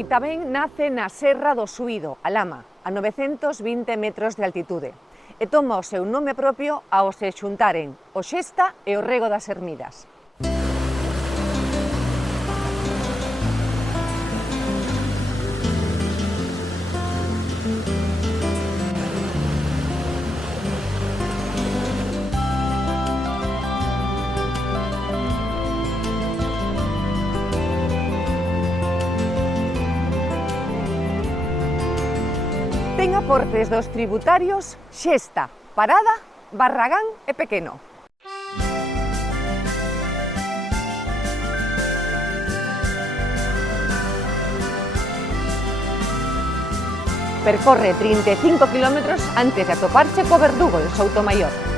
e tamén nace na Serra do Suído, a Lama, a 920 metros de altitude, e toma o seu nome propio ao se xuntaren o Xesta e o Rego das Ermidas. Ten aportes dos tributarios Xesta, Parada, Barragán e Pequeno. Percorre 35 km antes de atoparse co Verdugo de Soutomaior.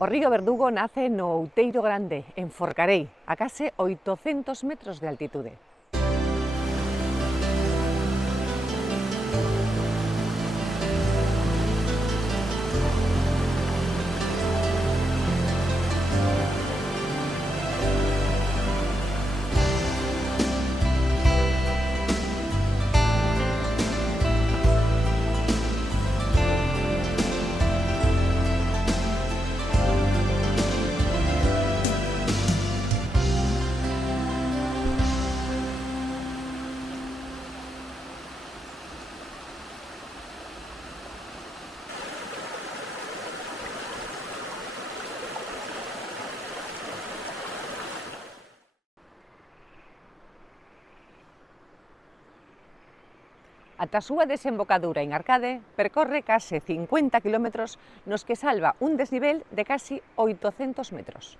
O río Verdugo nace no Outeiro Grande, en Forcarei, a case 800 metros de altitude. Ata a súa desembocadura en Arcade percorre case 50 km nos que salva un desnivel de casi 800 metros.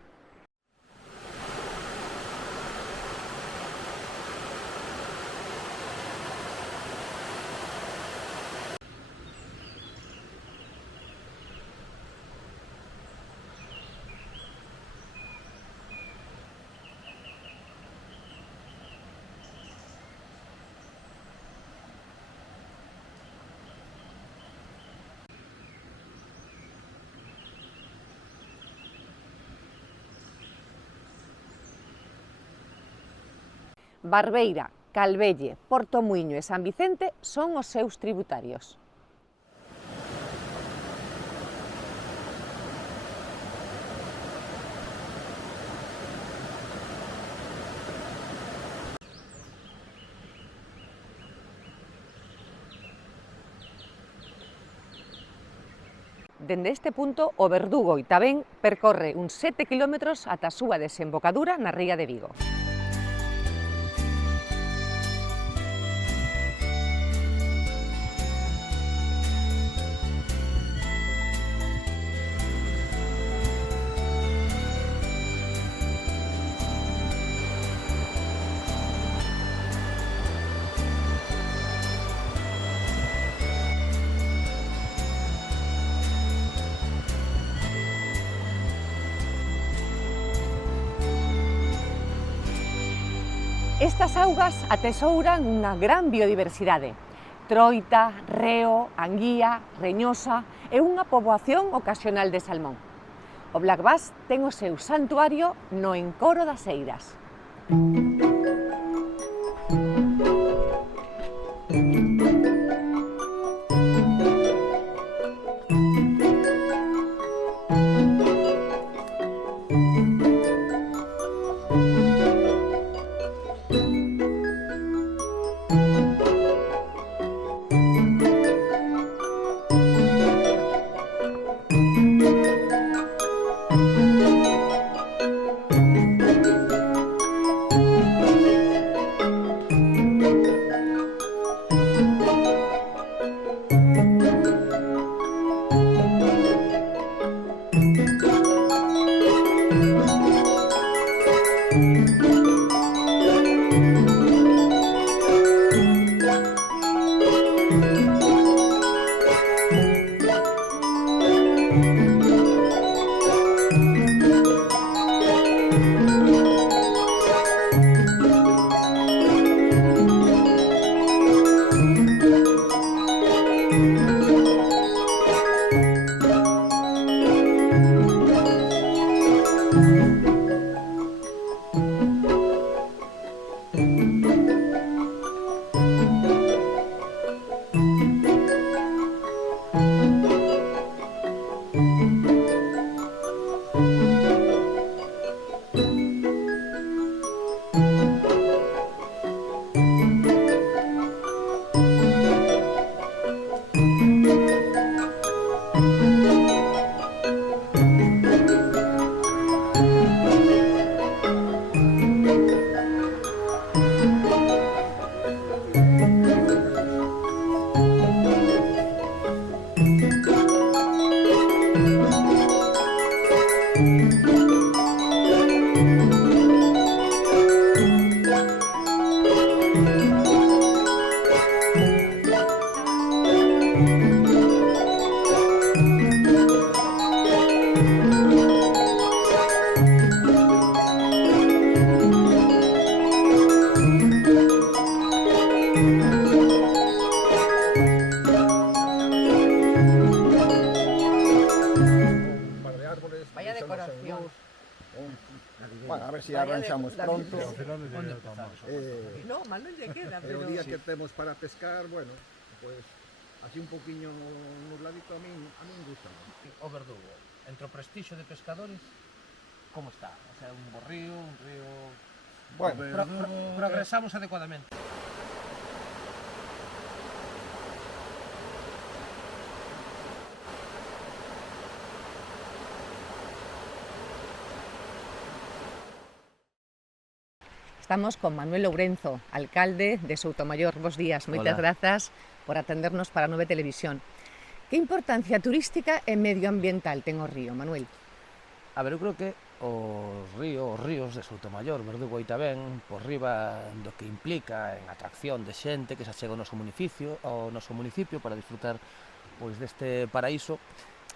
Barbeira, Calvelle, Portomuiño e San Vicente son os seus tributarios. Dende este punto, o Verdugo e tamén percorre uns 7 km ata a súa desembocadura na ría de Vigo. Estas augas atesouran unha gran biodiversidade. Troita, reo, anguía, reñosa e unha poboación ocasional de salmón. O black bass ten o seu santuario no encoro das Eiras. Vaya decoración. Bueno, a ver si arranchamos pronto. No, mal non lle queda, Pero pero... o día que temos para pescar, bueno, pues así un poquinho nubladito a min gusta. O Verdugo, entre o prestixio de pescadores, como está? O sea, un bo río, un río... Bueno, Progresamos adecuadamente. Estamos con Manuel Lourenzo, alcalde de Soutomayor. Bos días, moitas grazas por atendernos para Nove Televisión. Que importancia turística e medioambiental ten o río, Manuel? A ver, eu creo que os ríos de Soutomayor, Verdugo e tamén, por riba do que implica en atracción de xente que se achega ao noso municipio para disfrutar pois deste paraíso,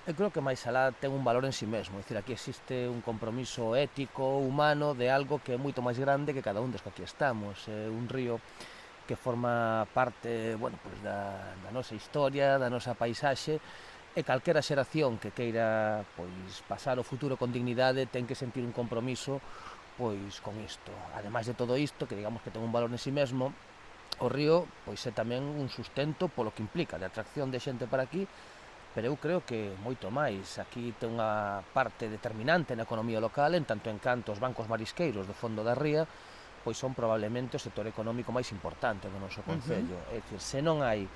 eu creo que máis alá ten un valor en si mesmo, é dicir, aquí existe un compromiso ético, humano, de algo que é moito máis grande que cada un dos que aquí estamos. É un río que forma parte, bueno, pois da nosa historia, da nosa paisaxe, e calquera xeración que queira pois pasar o futuro con dignidade ten que sentir un compromiso pois con isto. Ademais de todo isto, que digamos que ten un valor en si mesmo, o río pois é tamén un sustento polo que implica de atracción de xente para aquí, pero eu creo que moito máis. Aquí ten unha parte determinante na economía local, en tanto en canto os bancos marisqueiros do fondo da ría pois son probablemente o sector económico máis importante do noso concello. É dicir, se non hai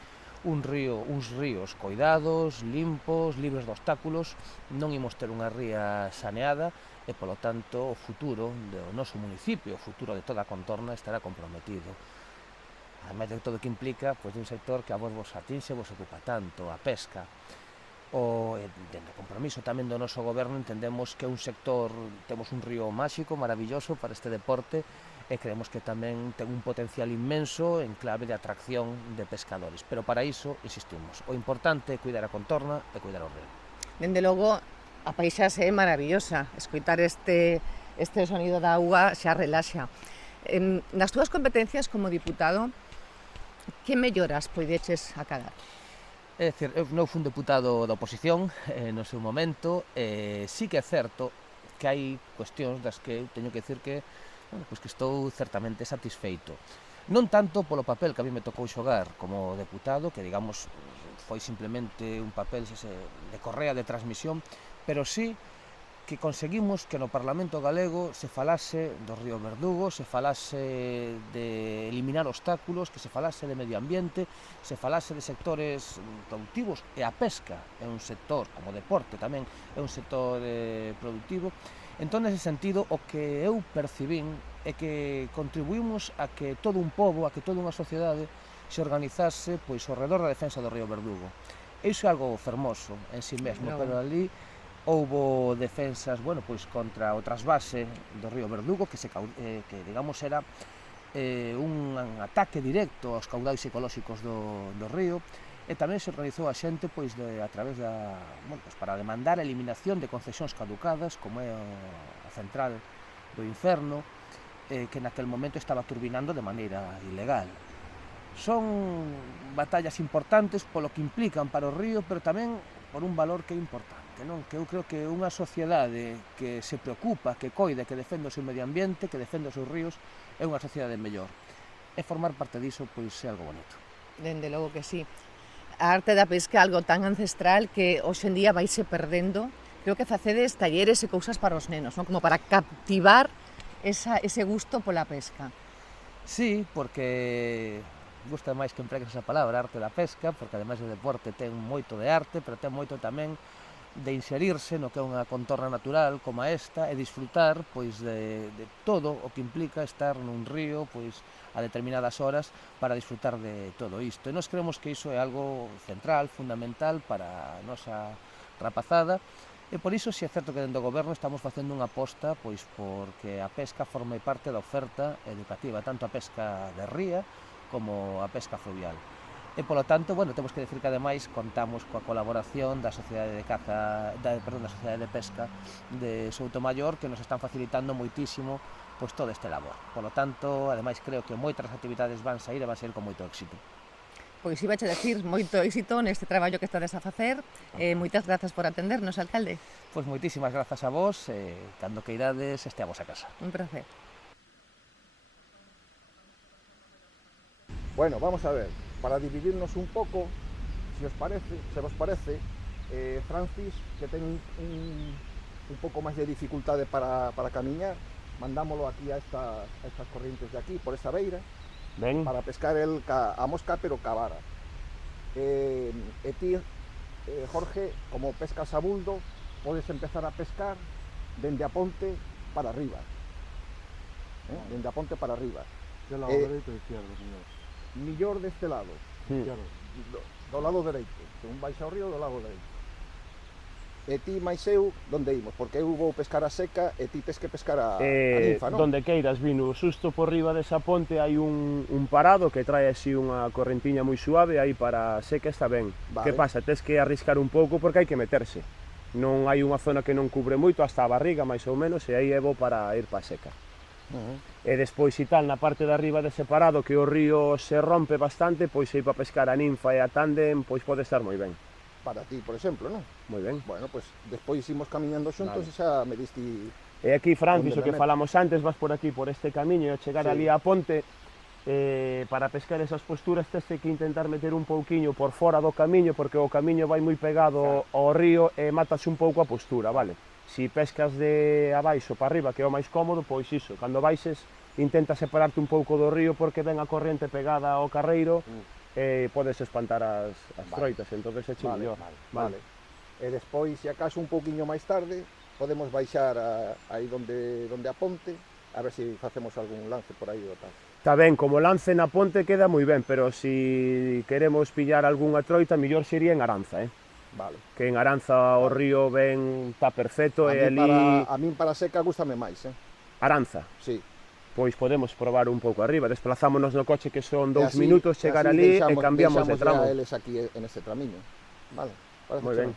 uns ríos coidados, limpos, libres de obstáculos, non imos ter unha ría saneada e, polo tanto, o futuro do noso municipio, o futuro de toda a contorna estará comprometido. Ademais de todo o que implica, pois, un sector que a vos atinxe, vos ocupa tanto, a pesca. Dentro do compromiso tamén do noso goberno entendemos que é un sector, temos un río máxico, maravilloso para este deporte, e creemos que tamén ten un potencial inmenso en clave de atracción de pescadores, pero para iso, insistimos, o importante é cuidar a contorna e cuidar o río. Dende logo, a paisaxe é maravillosa, escoitar este sonido da auga xa relaxa. Nas túas competencias como diputado, que melloras poideches acadar? É dicir, eu non fui un deputado da oposición no seu momento, sí que é certo que hai cuestións das que eu teño que decir que, bueno, pois que estou certamente satisfeito. Non tanto polo papel que a mí me tocou xogar como deputado, que digamos foi simplemente un papel de correa de transmisión, pero sí que conseguimos que no Parlamento galego se falase do río Verdugo, se falase de eliminar obstáculos, que se falase de medio ambiente, se falase de sectores productivos, e a pesca é un sector, como deporte tamén, é un sector productivo. Entón, nese sentido, o que eu percibín é que contribuímos a que todo un pobo, a que toda unha sociedade se organizase pois ao redor da defensa do río Verdugo. Iso é algo fermoso en si mesmo, pero ali houbo defensas, bueno, pois contra o trasvase do río Verdugo, que digamos era un ataque directo aos caudais ecolóxicos do río, e tamén se organizou a xente pois a través para demandar a eliminación de concesións caducadas, como é a central do Inferno, que naquel momento estaba turbinando de maneira ilegal. Son batallas importantes polo que implican para o río, pero tamén por un valor que é importante, non? Que eu creo que unha sociedade que se preocupa, que coida, que defende o seu medio ambiente, que defende os seus ríos, é unha sociedade mellor. E formar parte diso, pois, é algo bonito. Dende logo que sí. A arte da pesca é algo tan ancestral que hoxe en día vaise perdendo. Creo que facedes talleres e cousas para os nenos, non? Como para captivar ese gusto pola pesca. Sí, porque gusta máis que empregues esa palabra, arte da pesca, porque ademais o deporte ten moito de arte, pero ten moito tamén de inserirse no que é unha contorna natural como esta e disfrutar pois de todo o que implica estar nun río pois a determinadas horas para disfrutar de todo isto. E nós creemos que iso é algo central, fundamental para a nosa rapazada e por iso si é certo que dentro do goberno estamos facendo unha aposta pois porque a pesca forme parte da oferta educativa, tanto a pesca de ría como a pesca fluvial. E, polo tanto, bueno, temos que decir que ademais contamos coa colaboración da Sociedade de Caza, da Sociedade de Pesca de Soutomaior, que nos están facilitando moitísimo pois todo este labor. Polo tanto, ademais creo que moitas actividades van sair e van sair con moito éxito. Pois iba a decir moito éxito neste traballo que estades a facer. Moitas grazas por atendernos, alcalde. Pois moitísimas grazas a vos e cando queirades este a vosa casa. Un placer. Bueno, vamos a ver, para dividirnos un poco, se vos parece, Francis, que ten un pouco máis de dificultade para camiñar, mandámolo aquí a estas corrientes de aquí, por esta beira, Ben. para pescar a mosca, pero ca vara. E ti, Jorge, como pescas a buldo, podes empezar a pescar dende a ponte para arriba. Dende a ponte para arriba. De lado dereito e izquierdo, señor. Millor deste lado, Izquierdo. do lado dereito, según vais ao río, do lado dereito. E ti máis eu, donde imos? Porque eu vou pescar a seca e ti tes que pescar a ninfa, non? Donde queiras, vino, xusto por riba desa ponte hai un parado que trae así unha correntiña moi suave, aí para a seca está ben. Vale. Que pasa? Tes que arriscar un pouco porque hai que meterse. Non hai unha zona que non cubre moito, hasta a barriga máis ou menos, e aí é bo para ir para a seca. E despois, e tal, na parte de arriba dese parado que o río se rompe bastante, pois aí para pescar a ninfa e a tándem, pois pode estar moi ben. Para ti, por exemplo, non? Moi ben. Bueno, pues despois imos camiñando xuntos Vale. e xa me diste... E aquí, Francis, Onde o que me meto? falamos antes, vas por aquí, por este camiño, e chegar Sí. ali á ponte, para pescar esas posturas tes que intentar meter un pouquiño por fora do camiño, porque o camiño vai moi pegado ao río e matas un pouco a postura, vale? Si pescas de abaixo para arriba, que é o máis cómodo, pois iso, cando baixes, intenta separarte un pouco do río porque ven a corrente pegada ao carreiro e podes espantar as troitas, entonces é mellor. Vale. E despois, se acaso un pouquiño máis tarde, podemos baixar aí donde a ponte, a ver se facemos algún lance por aí ou tal. Está ben, como lance na ponte queda moi ben, pero si queremos pillar algunha troita, mellor sería en Aranza, Vale. que en Aranza o río ben está perfecto e ali... A min para seca gústame máis, Aranza, Sí. pois podemos probar un pouco arriba, desplazámonos no coche que son 2 E así- minutos, chegar así ali e deixamos cambiamos de ya tramo. eles aquí en ese tramiño. Vale. Moi ben.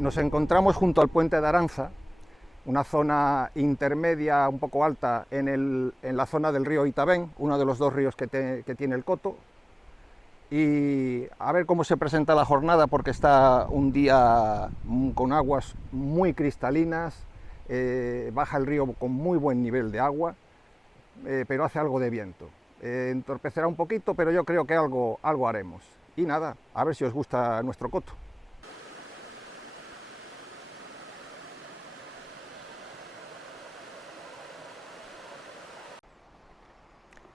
Nos encontramos junto al puente de Aranza, una zona intermedia un poco alta en la zona del río Itabén, uno de los dos ríos que tiene el Coto, y a ver cómo se presenta la jornada, porque está un día con aguas muy cristalinas, baja el río con muy buen nivel de agua, pero hace algo de viento. Entorpecerá un poquito, pero yo creo que algo haremos. Y nada, a ver si os gusta nuestro Coto.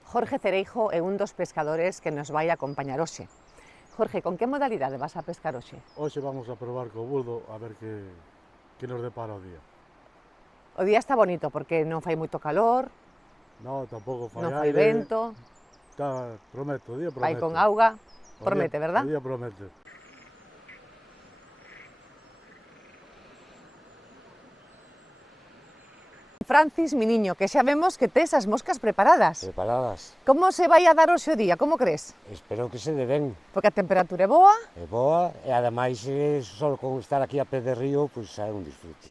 Jorge Cereijo é un dos pescadores que nos vai acompañar hoxe. Jorge, con que modalidade vas a pescar hoxe? Hoxe vamos a probar co buldo a ver que nos depara o día. O día está bonito porque non fai moito calor, No, tampouco fai non fai aire. vento, Promete, o día promete. fai con auga, promete, verdad? O día promete. Francis, mi niño, que xa vemos que tes as moscas preparadas. Preparadas. Como se vai a dar hoxe o día, como crees? Espero que se dé ben. Porque a temperatura é boa. É boa e ademais só con estar aquí a pé de río, pois é un disfrute.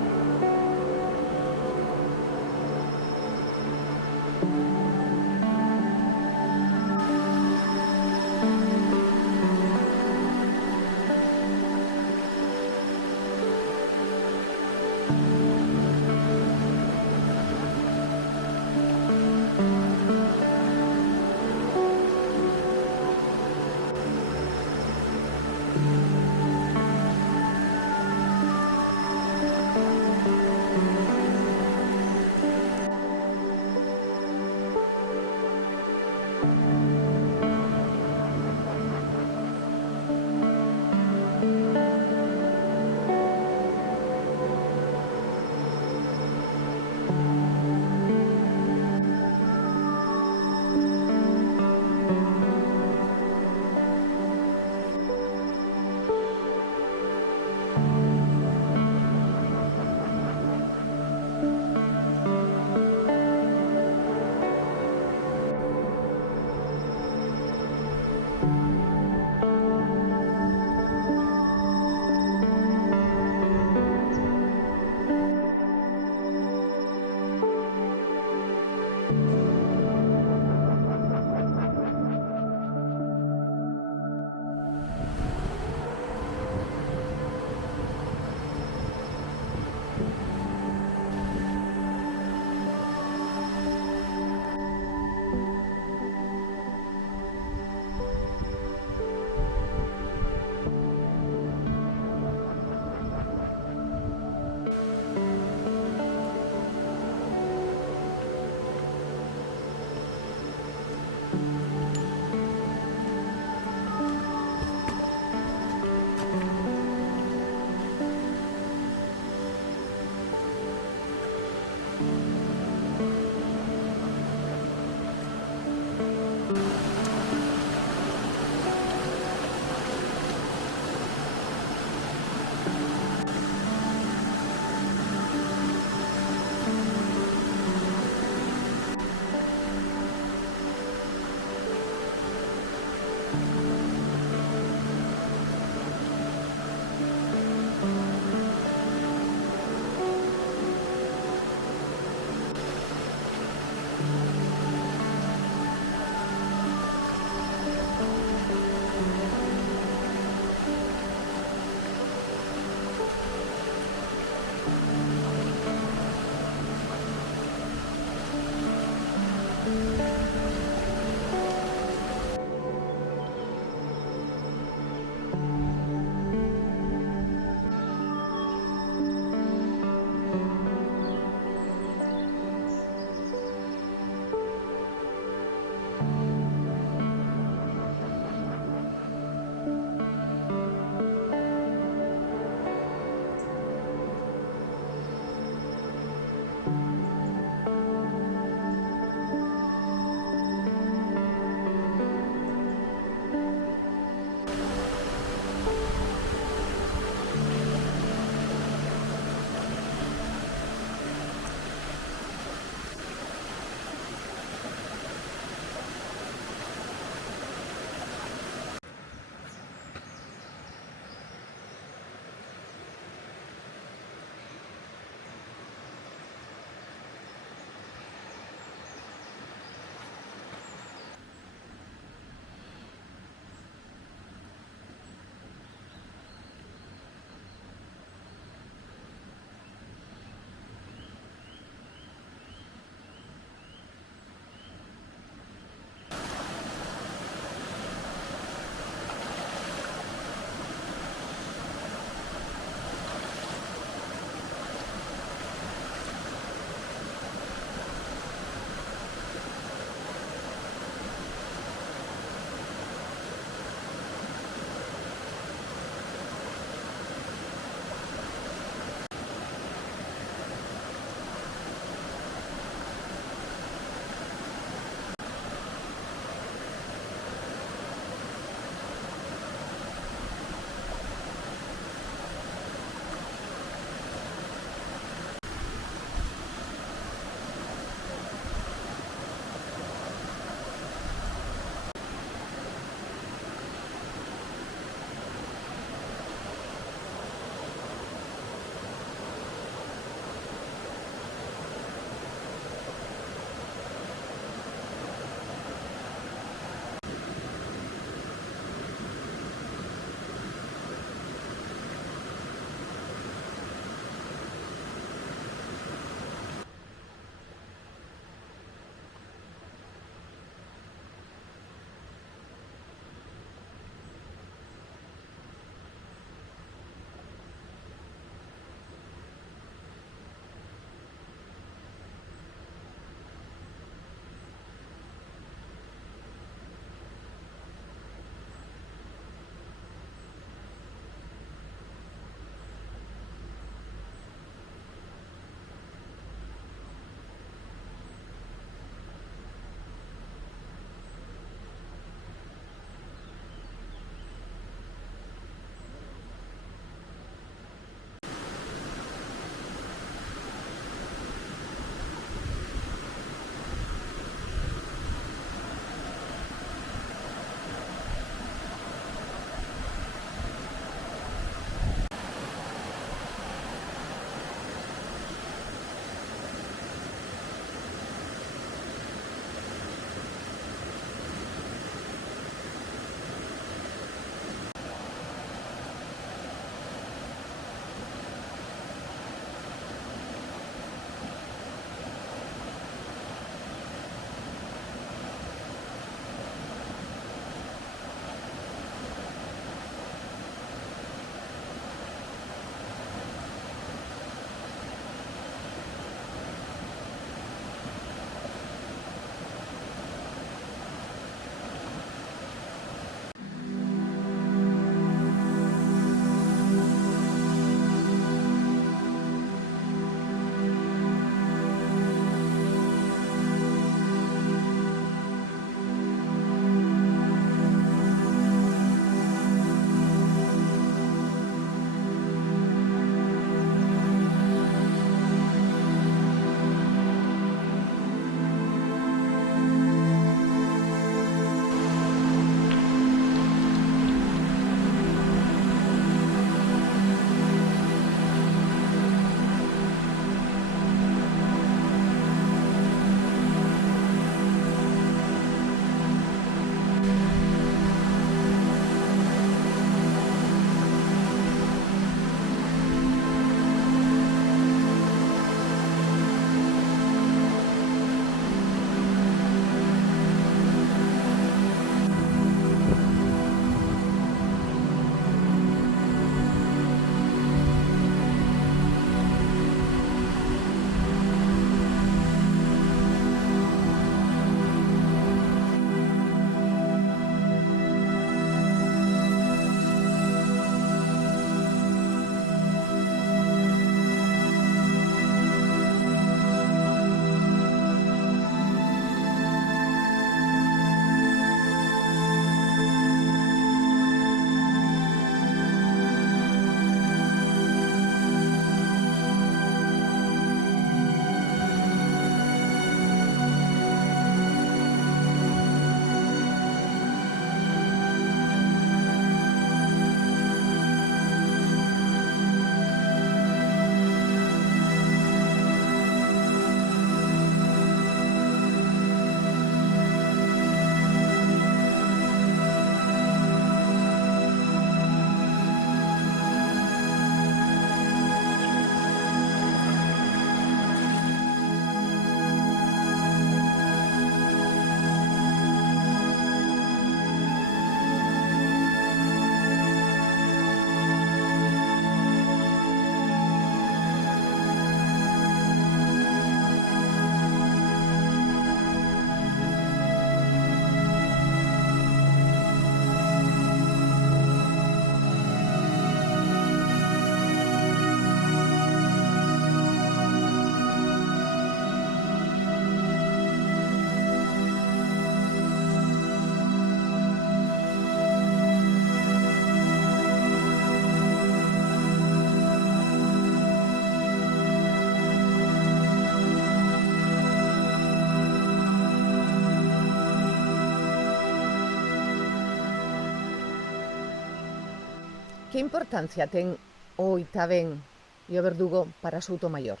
Que importancia ten o Oitavén e o Verdugo para Soutomaior?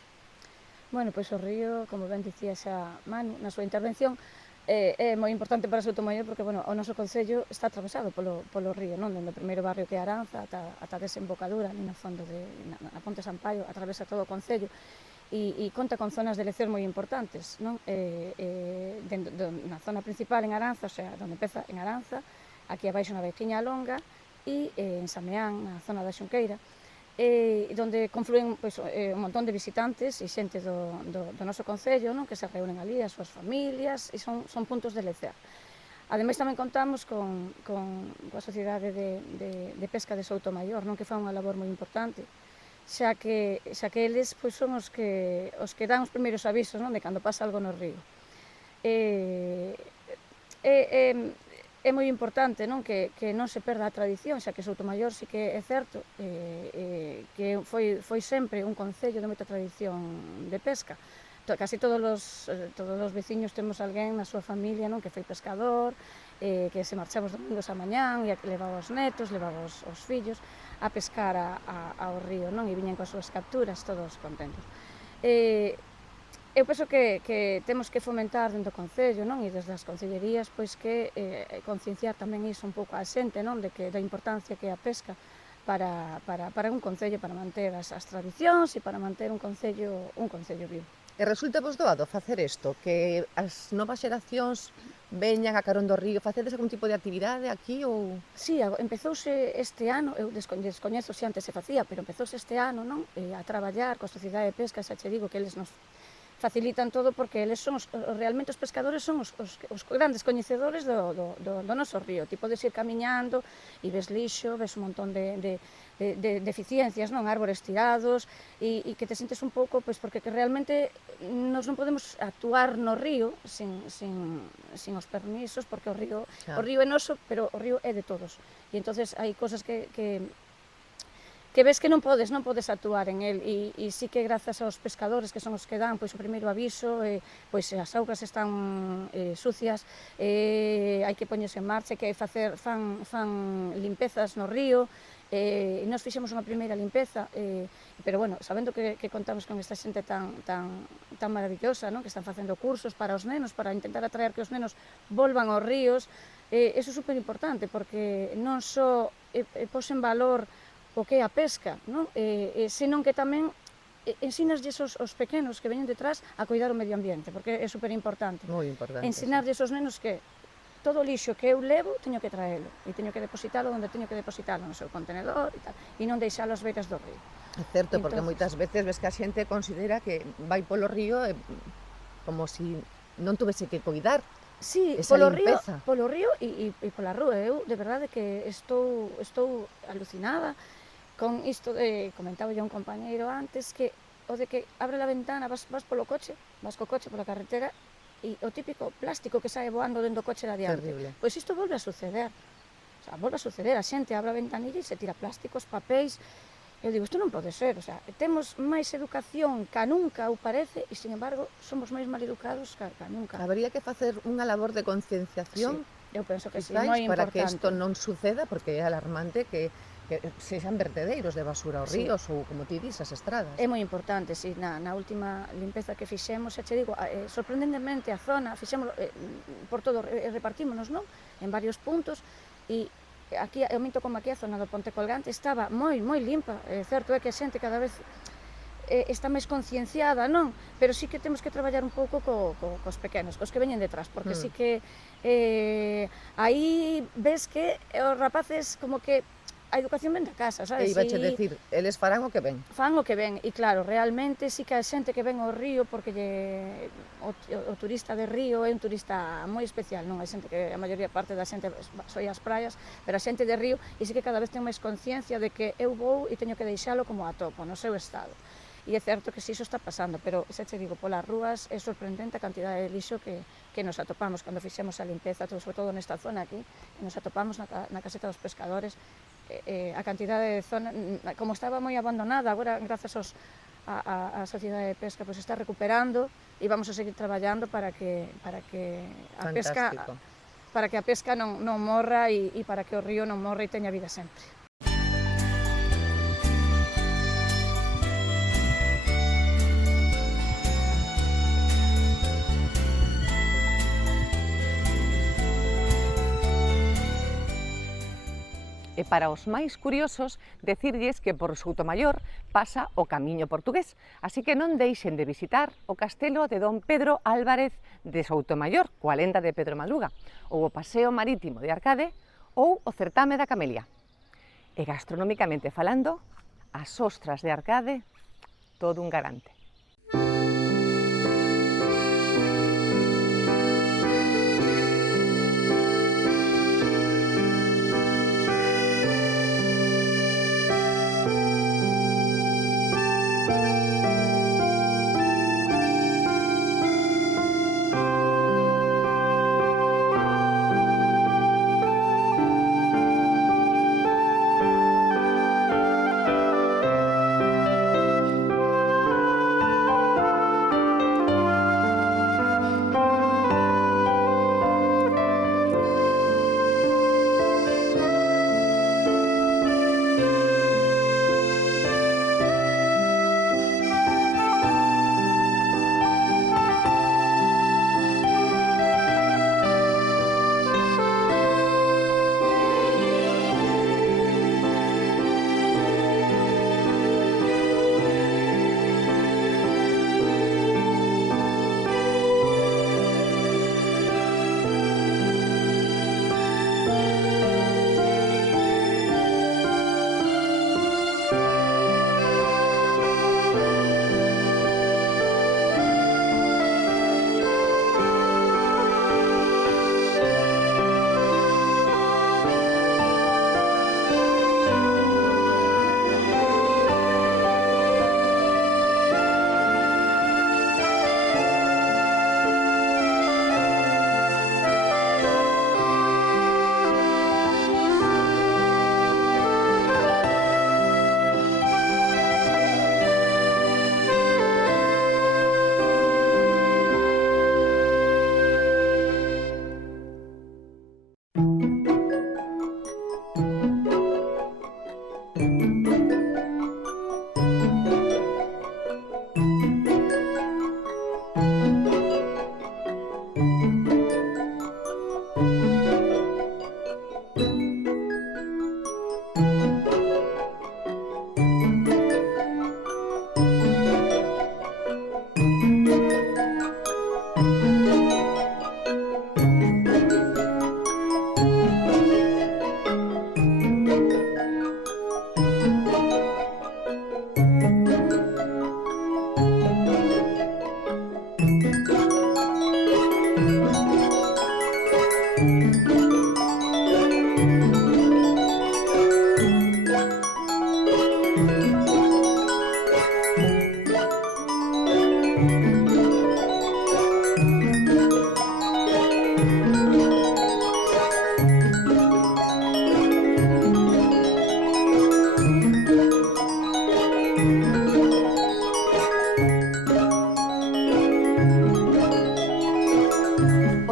Bueno, pois o río, como ben dicía xa Manu na súa intervención, é moi importante para Soutomaior porque, bueno, o noso concello está atravesado polo río, non? Dende o primeiro barrio que é Aranza ata a desembocadura, ali na fondo na Ponte Sampaio, atravesa todo o concello e conta con zonas de elección moi importantes, non? Na zona principal en Aranza, o sea, onde empeza en Aranza, aquí abaixo na Veijiña Longa e en Sameán, na zona da Xunqueira, donde confluen pois, un montón de visitantes e xente do noso concello, non? Que se reúnen ali, as súas familias, e son puntos de lecer. Ademais, tamén contamos coa Sociedade de Pesca de Soutomaior, non? Que fa unha labor moi importante, xa que eles pois, son os que dan os primeiros avisos, non? De cando pasa algo no río. É moi importante, non? Que non se perda a tradición, xa que Soutomaior sí que é certo que foi sempre un concello de moita tradición de pesca. Casi todos os veciños temos alguén na súa familia, non? Que foi pescador, que se marchamos domingos a mañán e levaba os netos, levaba os fillos a pescar ao río, non? E viñen coas súas capturas, todos contentos. Eu penso que temos que fomentar dentro do concello, non? E desde as concellerías, pois que concienciar tamén iso un pouco a xente, non? Da importancia que é a pesca para un concello, para manter as tradicións e para manter un concello vivo. E resulta vos doado facer isto, que as novas xeracións veñan a carón do río, facedes algún tipo de actividade aquí ou...? Sí, empezouse este ano, eu descoñezo se antes se facía, pero empezouse este ano, non? A traballar coa Sociedade de Pesca, xa che digo que eles nos facilitan todo porque eles son realmente os pescadores son os grandes coñecedores do noso río. Ti podes ir camiñando e ves lixo, ves un montón de deficiencias, non? Árbores tirados e que te sentes un pouco, pois porque realmente nos non podemos actuar no río sin os permisos porque o río é noso, pero o río é de todos. E entonces hai cosas que ves que non podes actuar en el e sí que grazas aos pescadores que son os que dan pois o primeiro aviso, pois as augas están sucias, hai que poñerse en marcha, que fan limpezas no río, e nós fixemos unha primeira limpeza, pero bueno, sabendo que contamos con esta xente tan maravillosa, non? Que están facendo cursos para os nenos, para intentar atraer que os nenos volvan aos ríos, eso é super importante porque non só pos en valor o que é a pesca, non? Senón que tamén ensinaslles aos pequenos que veñen detrás a cuidar o medio ambiente, porque é super importante. Moi importante. Ensinarlles aos nenos que todo o lixo que eu levo teño que traelo e teño que depositalo onde teño que depositalo, no seu contenedor e tal, e non deixalo ás beiras do río. É certo, porque moitas veces ves que a xente considera que vai polo río como si non tuvese que cuidar. Sí, polo río e pola rúa. Eu, de verdade, que estou alucinada con isto comentaba yo a un compañeiro antes, que o de que abre a ventana, vas co coche pola carretera e o típico plástico que sae voando dentro do coche de adiante. Pois isto volve a suceder. O sea, volve a suceder, a xente abre a ventanilla e se tira plásticos, papéis. Eu digo, isto non pode ser, o sea, temos máis educación ca nunca, ou parece, e, sin embargo, somos máis maleducados ca nunca. Habería que facer unha labor de concienciación, eu penso que sí, moi importante. Para que isto non suceda, porque é alarmante que sexan vertedeiros de basura aos ríos ou, como ti dis, as estradas. É moi importante, si, na última limpeza que fixemos, xa che digo, sorprendentemente a zona, fixemos por todo, repartímonos, non? En varios puntos, e aquí, eu minto como aquí a zona do Ponte Colgante estaba moi limpa, certo é que a xente cada vez está máis concienciada, non? Pero sí que temos que traballar un pouco cos pequenos, cos que veñen detrás, porque sí que aí ves que os rapaces como que a educación ven da casa, sabes? E ibache decir, eles farán o que ven. Fan o que ven, e claro, realmente sí que a xente que ven ao río, porque o turista de río é un turista moi especial, non? Hai xente que a maioría parte da xente soi as praias, pero a xente de río, e sí que cada vez ten máis conciencia de que eu vou e teño que deixalo como a topo, no seu estado. E é certo que si iso está pasando, pero xa che digo, polas rúas é sorprendente a cantidade de lixo que nos atopamos cando fixemos a limpeza, sobre todo nesta zona aquí, nos atopamos na caseta dos pescadores, a cantidade de zona, como estaba moi abandonada, agora, grazas a Sociedade de Pesca, pois está recuperando e vamos a seguir traballando para que a pesca non morra e para que o río non morra e teña vida sempre. para os máis curiosos decirlles que por Soutomaior pasa o camiño portugués, así que non deixen de visitar o castelo de don Pedro Álvarez de Soutomaior, coa lenda de Pedro Madruga, ou o paseo marítimo de Arcade, ou o certame da Camelia. E gastronómicamente falando, as ostras de Arcade, todo un garante.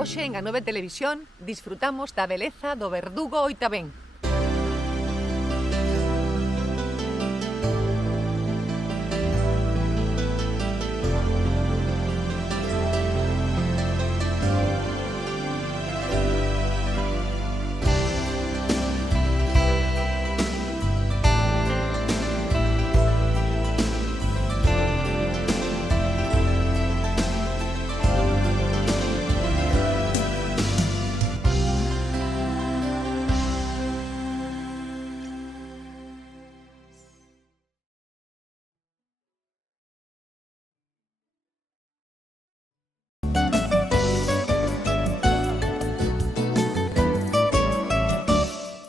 Hoxe en A9 Televisión disfrutamos da beleza do Verdugo Oitavén.